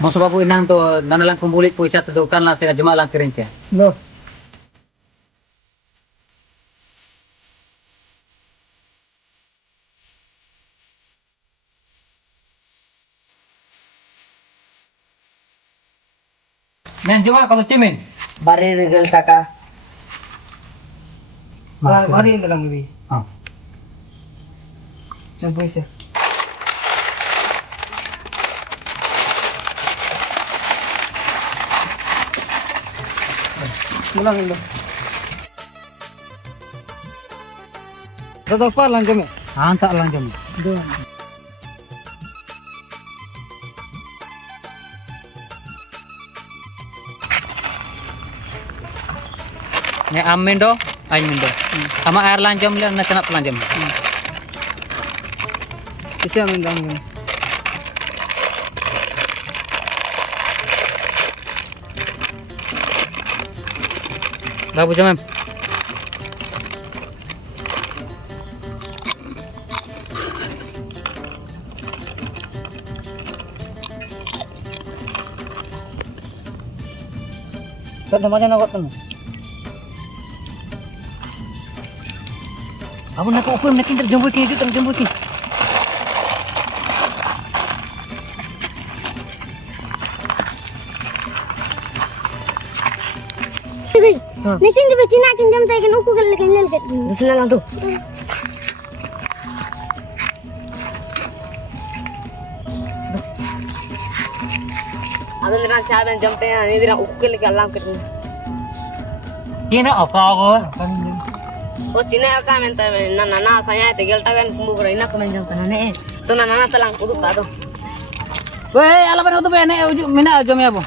Masuk babu inang to nanalang kumbulit po siya to dukan lang sila juma lang kirin siya. No. Nan juma kalau cimin. Bari regal taka. Mari na lang bibi. Ah. Sampai siya. Mulang ilo. Dato pa lang kami. Anta lang jam. Doon. Ne amin do, ay min do. Sama air lang jam lang na sanap lang jam. Isa man dang kami. Babu jam. Kat sama jana kot temu. Abu nak ukur nak kinter jambui kin itu terang jambui kin. Mesin di Cina kin jam tay kan uku kal kan lel kat. Sana lang tu. Abang dengan cabai jumpa ya, ini dia ukul ke alam kat. Kina apa ko? Oh Cina ka minta na saya tigil tagan sembuh kira ina komen jumpa nane. Tu na talang uduk tado. Weh, ala ba to ba ne uju mina jam ya bo.